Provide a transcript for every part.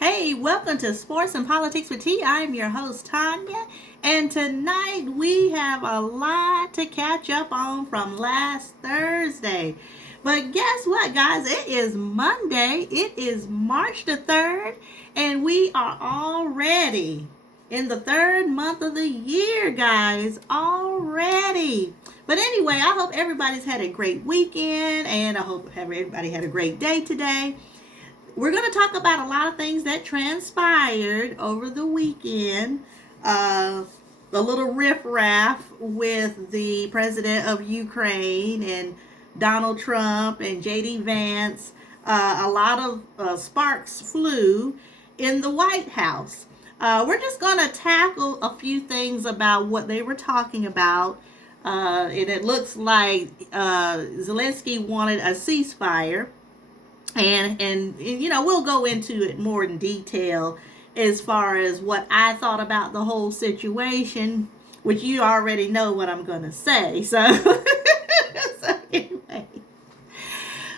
Hey, welcome to Sports and Politics with T. I'm your host, Tanya, and tonight we have a lot to catch up on from last Thursday. But guess what, guys? It is Monday. It is March the 3rd, and we are already in the third month of the year, guys. Already. But anyway, I hope everybody's had a great weekend, and I hope everybody had a great day today. We're going to talk about a lot of things that transpired over the weekend. A little riffraff with the president of Ukraine and Donald Trump and jdvance. A lot of sparks flew in the White House. We're just going to tackle a few things about what they were talking about. And it looks like Zelensky wanted a ceasefire. And you know, we'll go into it more in detail as far as what I thought about the whole situation, which you already know what I'm going to say. So, anyway.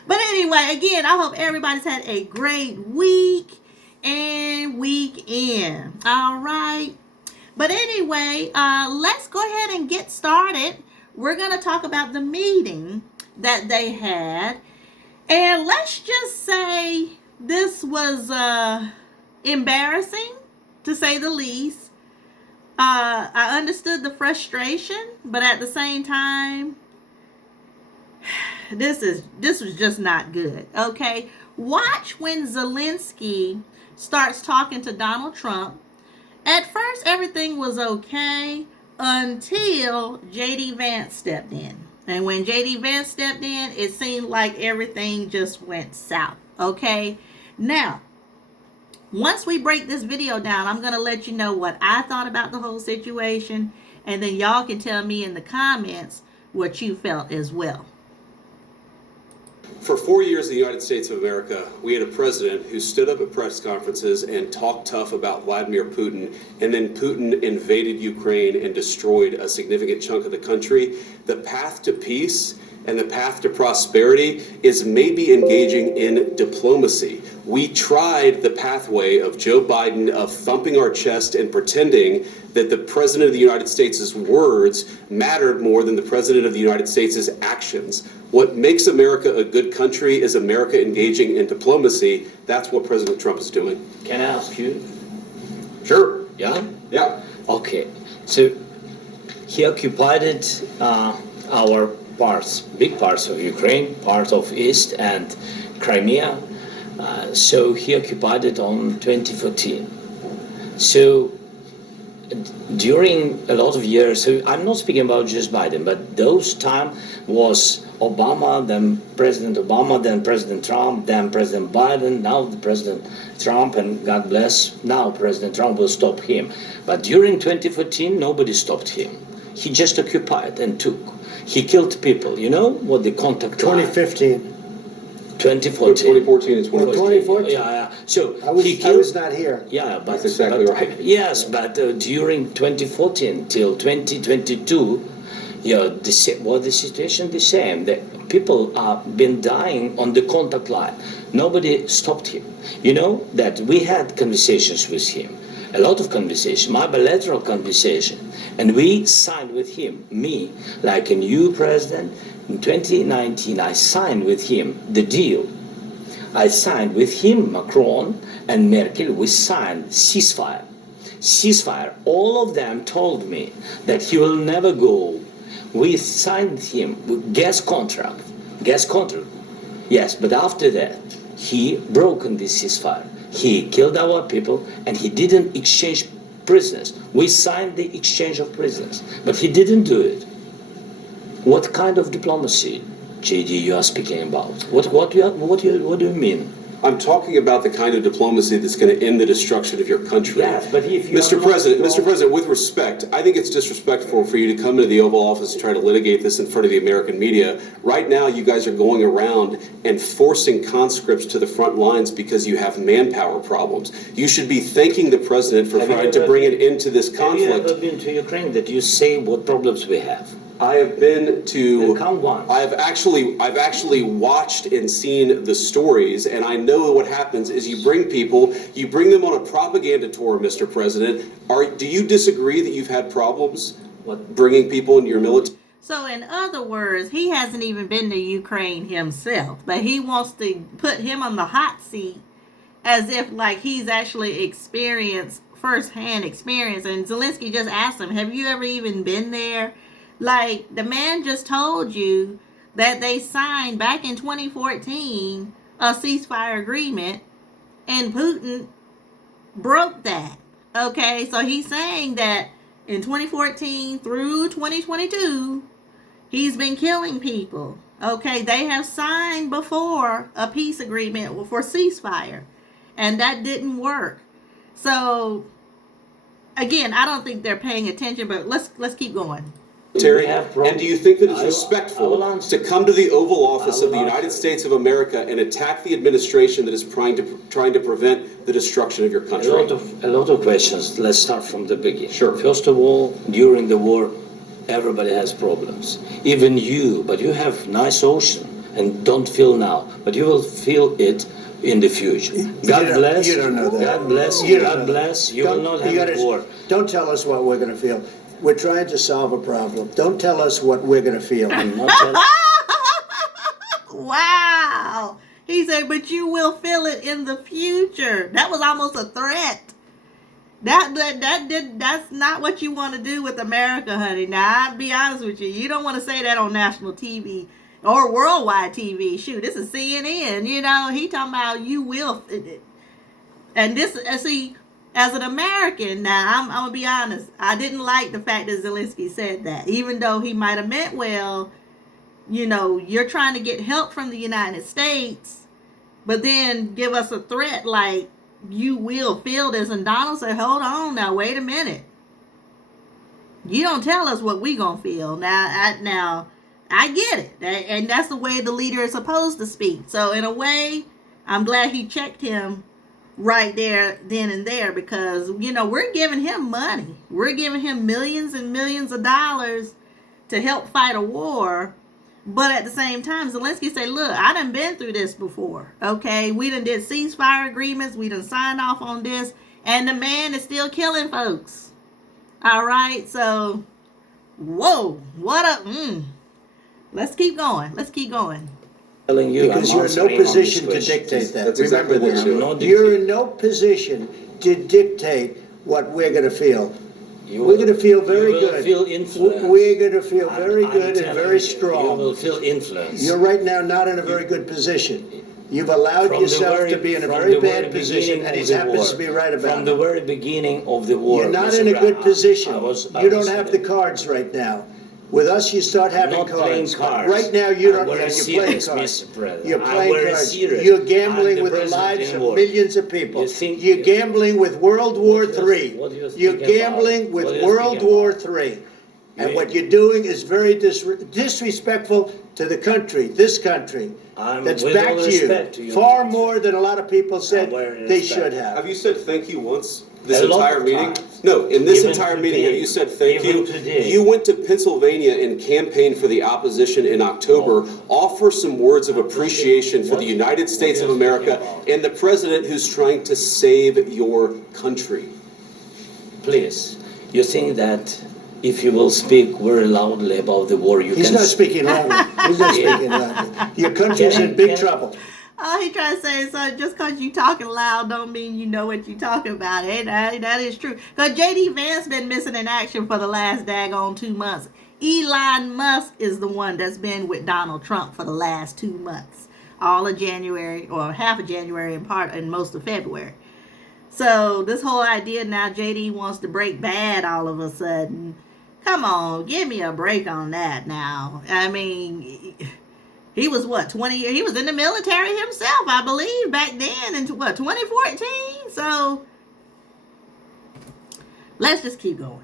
But anyway, again, I hope everybody's had a great week and weekend. All right. But anyway, let's go ahead and get started. We're going to talk about the meeting that they had. And let's just say this was embarrassing, to say the least. I understood the frustration, but at the same time, this was just not good. Okay, watch when Zelensky starts talking to Donald Trump. At first, everything was okay until jdvance stepped in. And when jdvance stepped in, it seemed like everything just went south. Okay? Now, once we break this video down, I'm going to let you know what I thought about the whole situation. And then y'all can tell me in the comments what you felt as well. For 4 years in the United States of America, we had a president who stood up at press conferences and talked tough about Vladimir Putin, and then Putin invaded Ukraine and destroyed a significant chunk of the country. The path to peace and the path to prosperity is maybe engaging in diplomacy. We tried the pathway of Joe Biden of thumping our chest and pretending that the President of the United States' words mattered more than the President of the United States' actions. What makes America a good country is America engaging in diplomacy. That's what President Trump is doing. Can I ask you? Sure. Yeah? Yeah. Okay. So he occupied our parts, big parts of Ukraine, part of East and Crimea. So he occupied it on 2014. So during a lot of years, so I'm not speaking about just Biden, but those time was Obama, then President Obama, then President Trump, then President Biden, now the President Trump, and God bless, now President Trump will stop him. But during 2014, nobody stopped him. He just occupied and took. He killed people. You know what the contact 2015. 2014. 2014 and 2014. 2014? Yeah. So I he was not here. Yeah, but that's exactly right. Yes, but during 2014 till 2022, the situation the same. The people have been dying on the contact line. Nobody stopped him. You know that we had conversations with him, a lot of conversation, my bilateral conversation, and we signed with him. Me, like a new president. In 2019, I signed with him the deal. I signed with him, Macron and Merkel, we signed ceasefire. Ceasefire. All of them told me that he will never go. We signed him with gas contract. Yes, but after that, he broken this ceasefire. He killed our people and he didn't exchange prisoners. We signed the exchange of prisoners, but he didn't do it. What kind of diplomacy, JD, you are speaking about? What do you mean? I'm talking about the kind of diplomacy that's going to end the destruction of your country. Yes, but if you Mr. President, with respect, I think it's disrespectful for you to come into the Oval Office and try to litigate this in front of the American media. Right now, you guys are going around and forcing conscripts to the front lines because you have manpower problems. You should be thanking the President for trying to bring an end to this conflict. Have you ever been to Ukraine that you say what problems we have? I have been to. Come once. I've actually watched and seen the stories, and I know what happens is you bring them on a propaganda tour, Mr. President. Do you disagree that you've had problems bringing people into your military? So in other words, he hasn't even been to Ukraine himself, but he wants to put him on the hot seat as if like he's actually experienced firsthand experience. And Zelensky just asked him, have you ever even been there? Like, the man just told you that they signed back in 2014 a ceasefire agreement, and Putin broke that. Okay, so he's saying that in 2014 through 2022, he's been killing people. Okay, they have signed before a peace agreement for ceasefire, and that didn't work. So, again, I don't think they're paying attention, but let's keep going. And do you think that it's respectful to come to the Oval Office of the United States of America and attack the administration that is trying to prevent the destruction of your country? A lot of questions. Let's start from the beginning. Sure. First of all, during the war, everybody has problems. Even you, but you have nice ocean and don't feel now, but you will feel it in the future. God bless. You don't know that. God bless. God bless. You will not have a war. Don't tell us what we're going to feel. We're trying to solve a problem. Don't tell us what we're going to feel. I'm not telling. Wow. He said, but you will feel it in the future. That was almost a threat. That's not what you want to do with America, honey. Now, I'll be honest with you. You don't want to say that on national TV or worldwide TV. Shoot, this is CNN. You know, he talking about you will. And this, see, as an American, now, I'm going to be honest. I didn't like the fact that Zelensky said that. Even though he might have meant well, you know, you're trying to get help from the United States, but then give us a threat like, you will feel this. And Donald said, hold on now, wait a minute. You don't tell us what we gonna feel. Now, I get it. And that's the way the leader is supposed to speak. So in a way, I'm glad he checked him right there, then and there, because, you know, we're giving him money. We're giving him millions and millions of dollars to help fight a war. But at the same time, Zelensky said, look, I done been through this before, okay? We done did ceasefire agreements. We done signed off on this. And the man is still killing folks. All right? So, whoa. What a... Let's keep going. Let's keep going. Telling you, Because you're in no position to dictate that. That's exactly what Remember we're that. You're in no position to dictate what we're going to feel. We're going to feel very good. You will feel influence. We're going to feel very good and very strong. You will feel influence. You're right now not in a very good position. You've allowed yourself to be in a very bad position, and he happens to be right about it. From the very beginning of the war. You're not in a good position. You don't have the cards right now. With us, you start having cards. Right now, you don't. You're playing cards. You're playing cards. You're gambling with the lives of millions of people. You're gambling with World War III. You're gambling with World War III. And what you're doing is very disrespectful to the country, this country, that's back to you, far more than a lot of people said they should have. Have you said thank you once this entire meeting? No, in this entire meeting, have you said thank you? You went to Pennsylvania and campaigned for the opposition in October. Offer some words of appreciation for the United States of America and the president who's trying to save your country. Please, you think that if you will speak very loudly about the war, you can... He's not speaking loudly. He's not speaking loudly. Your country's in big trouble. Oh, he trying to say, so just because you talking loud don't mean you know what you talking about. That is true. Because jdvance been missing in action for the last daggone 2 months. Elon Musk is the one that's been with Donald Trump for the last 2 months. All of January, or half of January and most of February. So this whole idea now JD wants to break bad all of a sudden. Come on, give me a break on that now. I mean, he was what, 20 years? He was in the military himself, I believe, back then in what, 2014? So let's just keep going.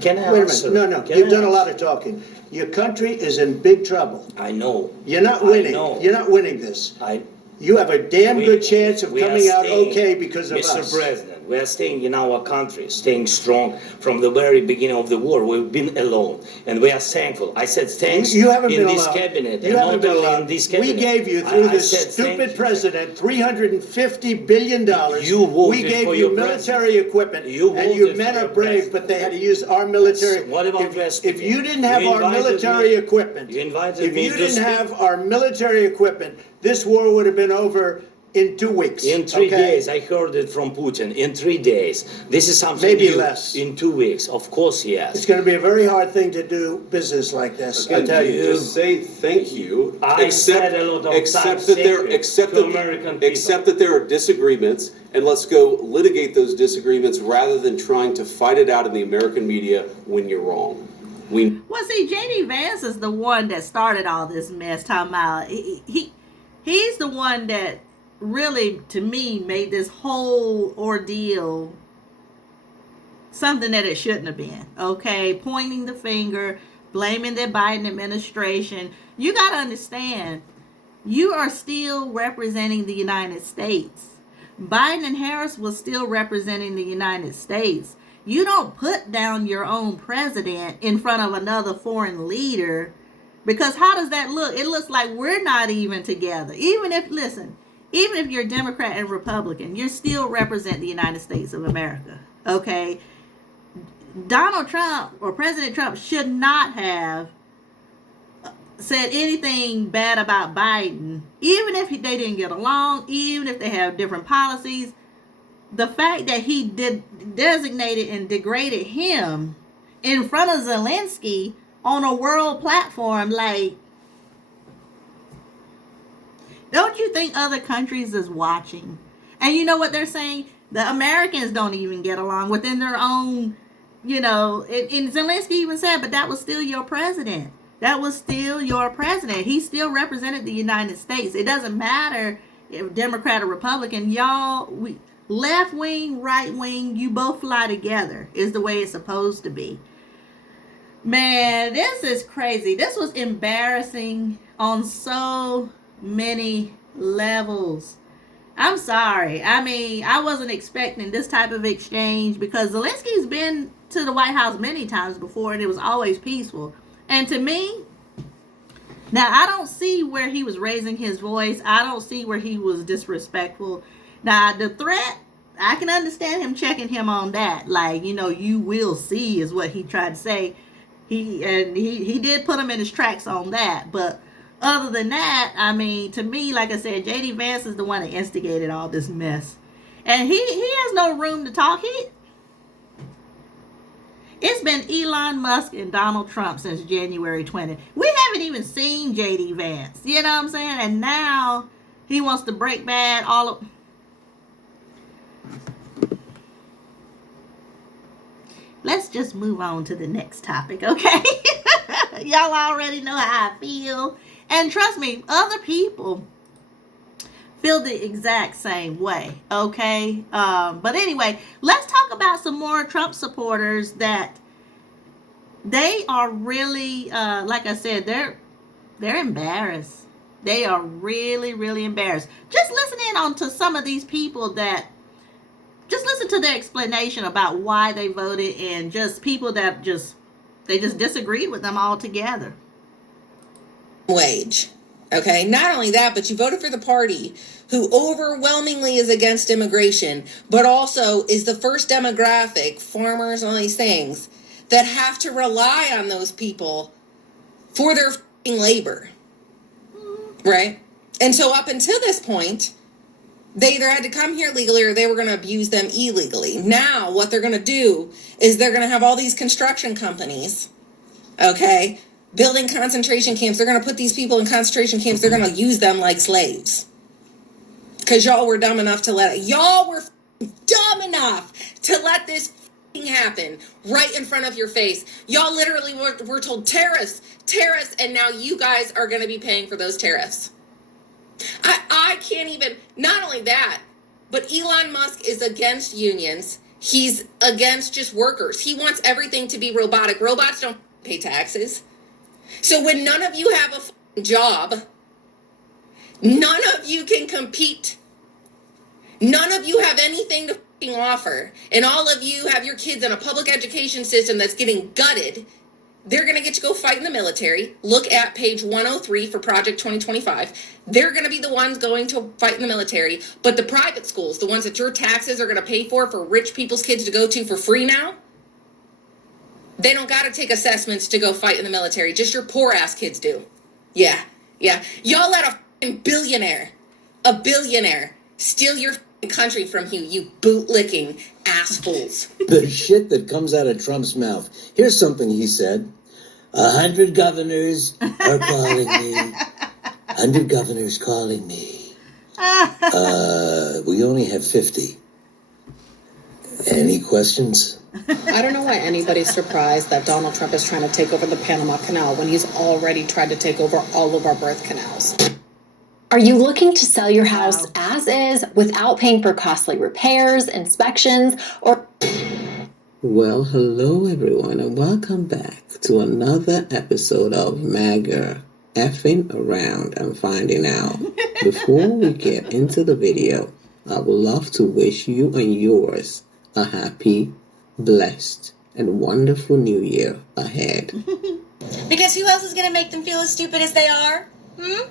Can I Wait a answer? minute. No. You've done a lot of talking. Your country is in big trouble. I know. You're not winning. You're not winning this. You have a damn good chance of coming out okay because of us. Mr. President, We are staying in our country, staying strong from the very beginning of the war. We've been alone, and we are thankful. I said thanks you haven't in been this alone. cabinet, You and haven't not been only alone. in this cabinet. We gave you, through I this said stupid president, $350 billion. You voted we gave for you your military equipment. You and you voted men for are your brave, president. but they had to use our military. What about if you didn't have our military equipment, you invited if me you to didn't speak. have our military equipment, this war would have been over in 2 weeks. In 3 okay? days, I heard it from Putin. In 3 days, this is something Maybe new. less. In 2 weeks, of course, yes. It's going to be a very hard thing to do business like this. I Again, tell you. just say thank you. I said a lot of except times that there, thank you except to that, American people. except that there are disagreements, and let's go litigate those disagreements rather than trying to fight it out in the American media when you're wrong. Well, see, JD Vance is the one that started all this mess. Talking about he's the one that really, to me, made this whole ordeal something that it shouldn't have been. Okay, pointing the finger, blaming the Biden administration. You got to understand, you are still representing the United States. Biden and Harris was still representing the United States. You don't put down your own president in front of another foreign leader, because how does that look? It looks like we're not even together. Even if you're Democrat and Republican, you still represent the United States of America. Okay? Donald Trump or President Trump should not have said anything bad about Biden, even if they didn't get along, even if they have different policies. The fact that he designated and degraded him in front of Zelensky on a world platform, like, don't you think other countries is watching? And you know what they're saying? The Americans don't even get along within their own, and Zelensky even said, but that was still your president. That was still your president. He still represented the United States. It doesn't matter if Democrat or Republican. Left wing, right wing, you both fly together is the way it's supposed to be. Man, this is crazy. This was embarrassing on so many levels. I'm sorry. I mean, I wasn't expecting this type of exchange, because Zelensky's been to the White House many times before and it was always peaceful. And to me, now I don't see where he was raising his voice. I don't see where he was disrespectful. Now, the threat, I can understand him checking him on that. Like, you will see is what he tried to say. He did put him in his tracks on that. But other than that, I mean, to me, like I said, JD Vance is the one that instigated all this mess. And he has no room to talk. It's been Elon Musk and Donald Trump since January 20th. We haven't even seen JD Vance. You know what I'm saying? And now he wants to break bad all of... Let's just move on to the next topic, okay? Y'all already know how I feel. And trust me, other people feel the exact same way, okay? But anyway, let's talk about some more Trump supporters that they are really, like I said, they're embarrassed. They are really, really embarrassed. Just listening on to some of these people that, just listen to their explanation about why they voted, and just people that they just disagreed with them altogether. Wage. Okay, not only that, but you voted for the party who overwhelmingly is against immigration, but also is the first demographic, farmers and all these things, that have to rely on those people for their labor. Right? And so up until this point, they either had to come here legally or they were going to abuse them illegally. Now, what they're going to do is they're going to have all these construction companies, okay, building concentration camps. They're going to put these people in concentration camps. They're going to use them like slaves. Because y'all were dumb enough to let this happen right in front of your face. Y'all literally were told tariffs, and now you guys are going to be paying for those tariffs. I can't even, not only that, but Elon Musk is against unions. He's against just workers. He wants everything to be robotic. Robots don't pay taxes. So when none of you have a job, none of you can compete. None of you have anything to offer, and all of you have your kids in a public education system that's getting gutted, they're going to get to go fight in the military. Look at page 103 for Project 2025. They're going to be the ones going to fight in the military. But the private schools, the ones that your taxes are going to pay for rich people's kids to go to for free now, they don't got to take assessments to go fight in the military. Just your poor ass kids do. Yeah. Y'all let a billionaire, steal your country from you, you bootlicking assholes. The shit that comes out of Trump's mouth. Here's something he said. 100 governors are calling me. 100 governors calling me. We only have 50. Any questions? I don't know why anybody's surprised that Donald Trump is trying to take over the Panama Canal when he's already tried to take over all of our birth canals. Are you looking to sell your house as is without paying for costly repairs, inspections, or... Well, hello everyone, and welcome back to another episode of MAGA effing around and finding out. Before we get into the video, I would love to wish you and yours a happy, blessed, and wonderful new year ahead. Because who else is going to make them feel as stupid as they are? Who?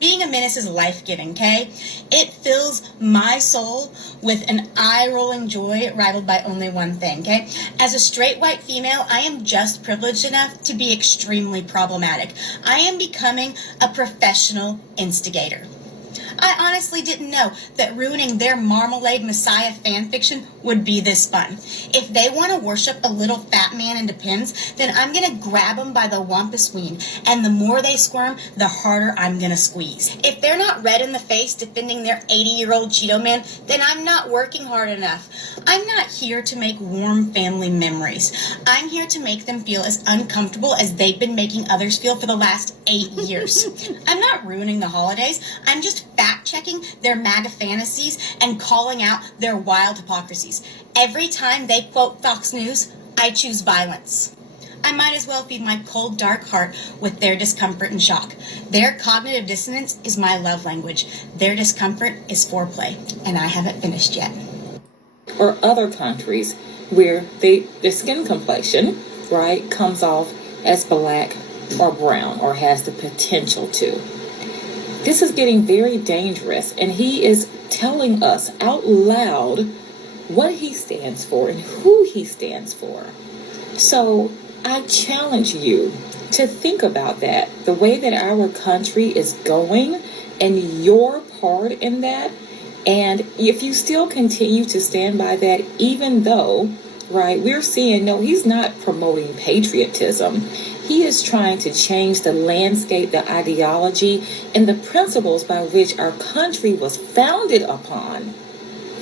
Being a menace is life-giving, okay? It fills my soul with an eye-rolling joy rivaled by only one thing, okay? As a straight white female, I am just privileged enough to be extremely problematic. I am becoming a professional instigator. I honestly didn't know that ruining their Marmalade Messiah fanfiction would be this fun. If they want to worship a little fat man into pins, then I'm going to grab them by the wampus ween, and the more they squirm, the harder I'm going to squeeze. If they're not red in the face defending their 80-year-old Cheeto man, then I'm not working hard enough. I'm not here to make warm family memories. I'm here to make them feel as uncomfortable as they've been making others feel for the last 8 years. I'm not ruining the holidays. I'm just fact-checking their MAGA fantasies and calling out their wild hypocrisies. Every time they quote Fox News, I choose violence. I might as well feed my cold, dark heart with their discomfort and shock. Their cognitive dissonance is my love language. Their discomfort is foreplay, and I haven't finished yet. Or other countries where the skin complexion, right, comes off as black or brown or has the potential to. This is getting very dangerous, and he is telling us out loud what he stands for and who he stands for. So I challenge you to think about that, the way that our country is going and your part in that. And if you still continue to stand by that, even though, right, we're seeing, no, he's not promoting patriotism. He is trying to change the landscape, the ideology, and the principles by which our country was founded upon,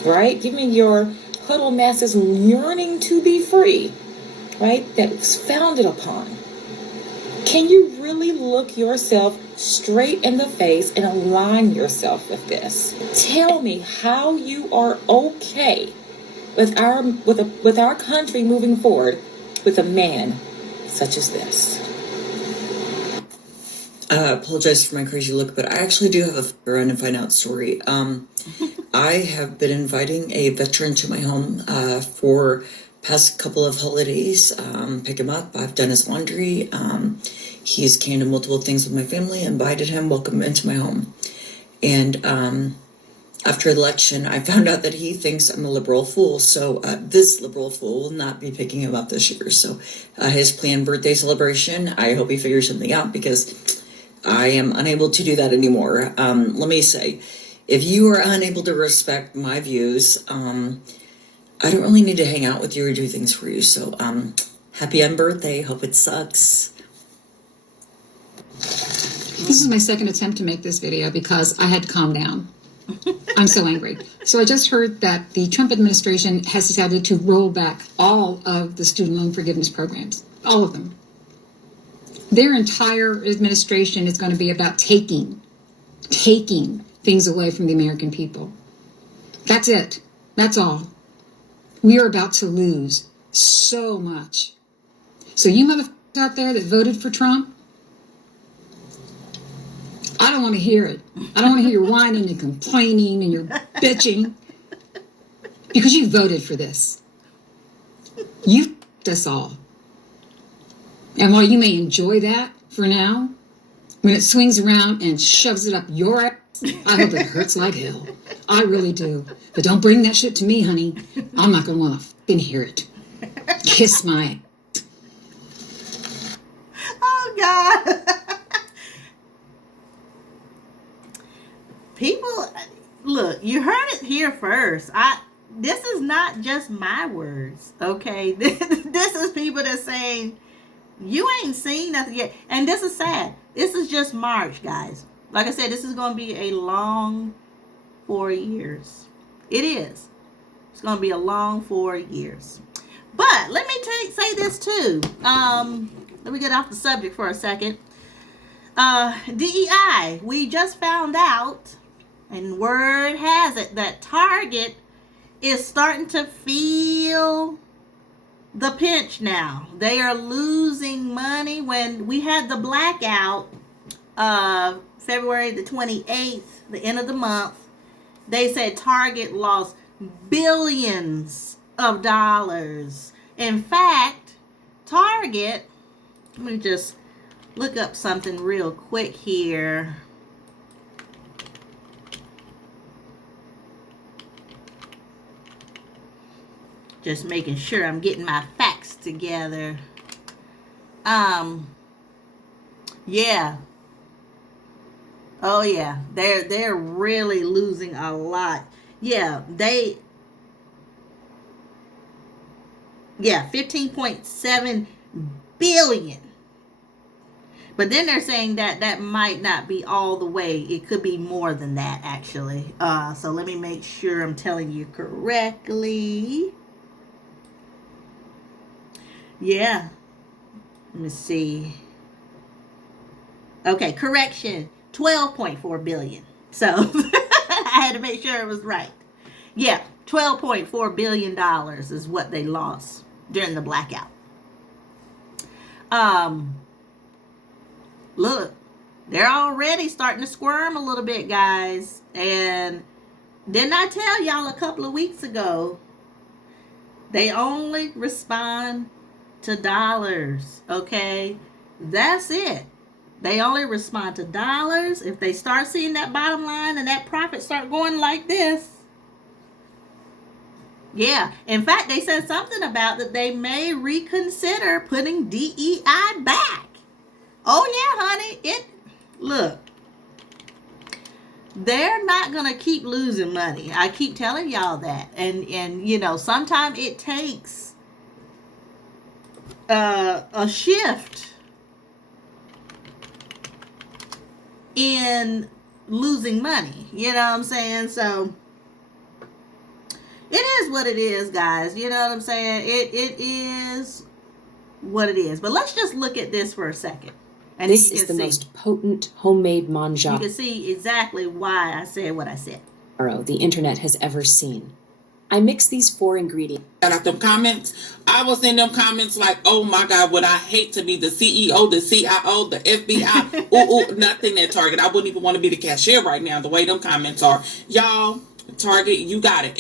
right? Give me your huddle masses yearning to be free, right? That was founded upon. Can you really look yourself straight in the face and align yourself with this? Tell me how you are okay with our country moving forward with a man such as this. I apologize for my crazy look, but I actually do have a run and find out story. I have been inviting a veteran to my home for past couple of holidays. Pick him up. I've done his laundry. He's came to multiple things with my family. Invited him, welcome him into my home. And after election, I found out that he thinks I'm a liberal fool. So this liberal fool will not be picking him up this year. So his planned birthday celebration, I hope he figures something out because I am unable to do that anymore. Let me say, if you are unable to respect my views, I don't really need to hang out with you or do things for you. So happy unbirthday. Hope it sucks. This is my second attempt to make this video because I had to calm down. I'm so angry. So I just heard that the Trump administration has decided to roll back all of the student loan forgiveness programs. All of them. Their entire administration is going to be about taking things away from the American people. That's it. That's all. We are about to lose so much. So you motherfuckers out there that voted for Trump, I don't want to hear it. I don't want to hear your whining and complaining and your bitching. because you voted for this. You f***ed us all. And while you may enjoy that for now, when it swings around and shoves it up your ass, I hope it hurts like hell. I really do. But don't bring that shit to me, honey. I'm not going to want to f***ing hear it. Kiss my ass. Oh, God. People, look, you heard it here first. This is not just my words, okay? This is people that saying, you ain't seen nothing yet. And this is sad. This is just March, guys. Like I said, this is going to be a long 4 years. It is. It's going to be a long 4 years. But let me say this too. Let me get off the subject for a second. DEI. We just found out, and word has it, that Target is starting to feel the pinch now. They are losing money. When we had the blackout February the 28th, the end of the month, they said Target lost billions of dollars. In fact, Target, let me just look up something real quick here. Just making sure I'm getting my facts together. Yeah. Oh yeah, they're really losing a lot. Yeah, 15.7 billion. But then they're saying that might not be all the way. It could be more than that, actually. So let me make sure I'm telling you correctly. Yeah. Let me see. Okay, correction. 12.4 billion. So I had to make sure it was right. Yeah, $12.4 billion is what they lost during the blackout. Look, they're already starting to squirm a little bit, guys. And didn't I tell y'all a couple of weeks ago, they only respond to dollars, okay? That's it. They only respond to dollars. If they start seeing that bottom line and that profit start going like this, yeah. In fact, they said something about that they may reconsider putting DEI back. Oh yeah, honey. Look, they're not gonna keep losing money. I keep telling y'all that, and you know, sometimes it takes a shift in losing money. You know what I'm saying? So it is what it is, guys. You know what I'm saying? It is what it is. But let's just look at this for a second. And this is the most potent homemade manjaro you can see exactly why I said what I said. The internet has ever seen. I mix these 4 ingredients. I got them comments. I was in them comments like, oh my God, would I hate to be the CEO, the CIO, the FBI, nothing at Target. I wouldn't even want to be the cashier right now, the way them comments are. Y'all, Target, you got it.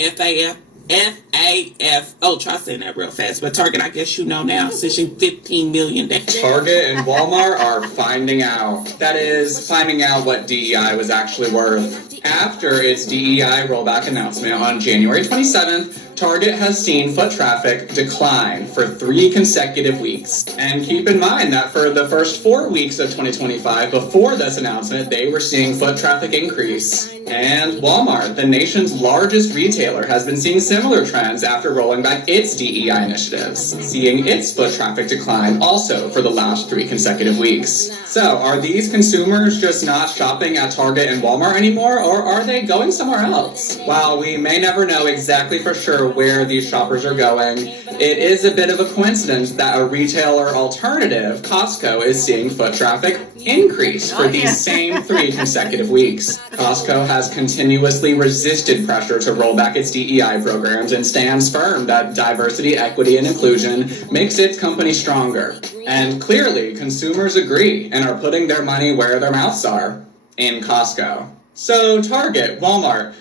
FAF. Oh, try saying that real fast. But Target, I guess you know now, since you $15 million. Target and Walmart are finding out. That is, finding out what DEI was actually worth. After its DEI rollback announcement on January 27th, Target has seen foot traffic decline for 3 consecutive weeks. And keep in mind that for the first 4 weeks of 2025, before this announcement, they were seeing foot traffic increase. And Walmart, the nation's largest retailer, has been seeing similar trends after rolling back its DEI initiatives, seeing its foot traffic decline also for the last 3 consecutive weeks. So, are these consumers just not shopping at Target and Walmart anymore, or are they going somewhere else? While we may never know exactly for sure where these shoppers are going, it is a bit of a coincidence that a retailer alternative, Costco, is seeing foot traffic increase for these same 3 consecutive weeks. Costco has continuously resisted pressure to roll back its DEI programs and stands firm that diversity, equity, and inclusion makes its company stronger. And clearly, consumers agree and are putting their money where their mouths are, in Costco. So Target, Walmart,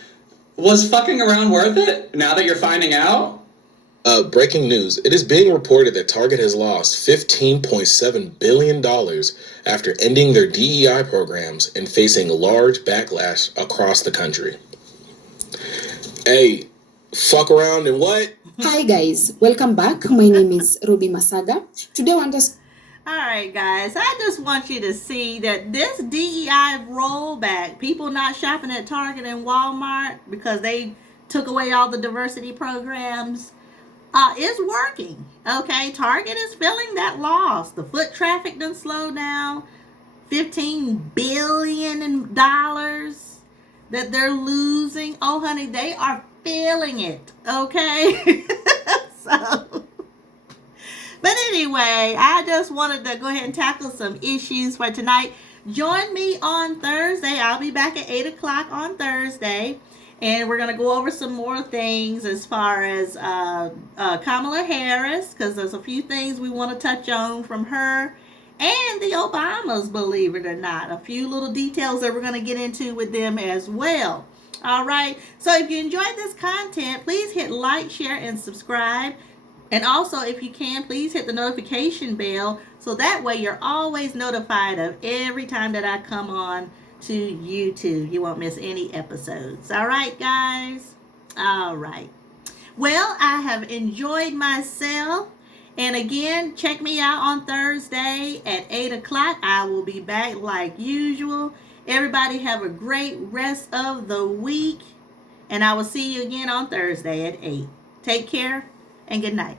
Was fucking around worth it? Now that you're finding out? Breaking news. It is being reported that Target has lost $15.7 billion after ending their DEI programs and facing large backlash across the country. Hey, fuck around and what? Hi guys, welcome back. My name is Ruby Masaga. Today I want to... All right, guys, I just want you to see that this DEI rollback, people not shopping at Target and Walmart because they took away all the diversity programs, is working. Okay, Target is feeling that loss. The foot traffic done slowed down. $15 billion that they're losing. Oh, honey, they are feeling it. Okay, so. But anyway, I just wanted to go ahead and tackle some issues for tonight. Join me on Thursday. I'll be back at 8 o'clock on Thursday. And we're going to go over some more things as far as Kamala Harris, because there's a few things we want to touch on from her and the Obamas, believe it or not. A few little details that we're going to get into with them as well. All right. So if you enjoyed this content, please hit like, share, and subscribe. And also, if you can, please hit the notification bell so that way you're always notified of every time that I come on to YouTube. You won't miss any episodes. All right, guys? All right. Well, I have enjoyed myself. And again, check me out on Thursday at 8 o'clock. I will be back like usual. Everybody have a great rest of the week. And I will see you again on Thursday at 8. Take care and good night.